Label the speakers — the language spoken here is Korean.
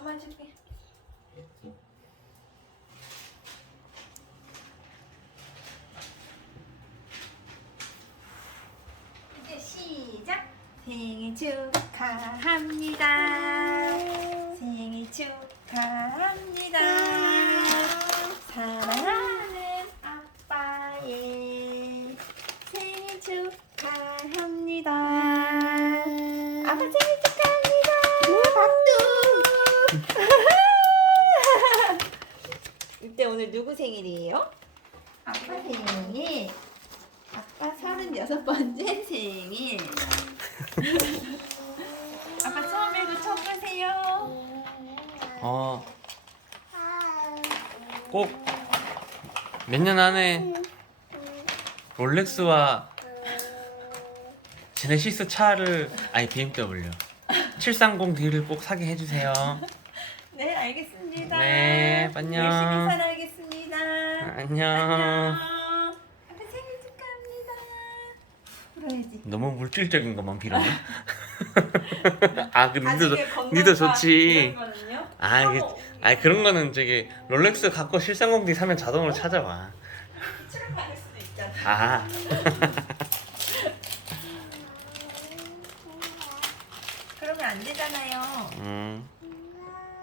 Speaker 1: 엄마 줄게. 이제 시작. 생일 축하합니다. 생일 축하합니다. 사랑하는 아빠의 생일 축하합니다. 아빠 생일 축하합니다. 박수. 이때 오늘 누구 생일이에요? 아빠 생일. 아빠 서른여섯 번째 생일. 아빠 처음 밀고 쳐보세요.
Speaker 2: 어, 꼭 몇 년 안에 롤렉스와 제네시스 차를 아니 BMW 730D를 꼭 사게 해주세요.
Speaker 1: 네, 알겠습니다.
Speaker 2: 네, 안녕.
Speaker 1: 열심히 살아야겠습니다.
Speaker 2: 안녕.
Speaker 1: 아빠 생일 축하합니다. 그래야지.
Speaker 2: 너무 물질적인 것만 빌었네. 아, 그 니도
Speaker 1: 건강과
Speaker 2: 니도 좋지.
Speaker 1: 이런 거는요?
Speaker 2: 아, 이게 아 그런 거는 저기 롤렉스 갖고 730D 사면 자동으로 찾아와.
Speaker 1: 출연 받을 수도 있잖아.
Speaker 2: 아.
Speaker 1: 그러면 안 되잖아요.
Speaker 2: 음.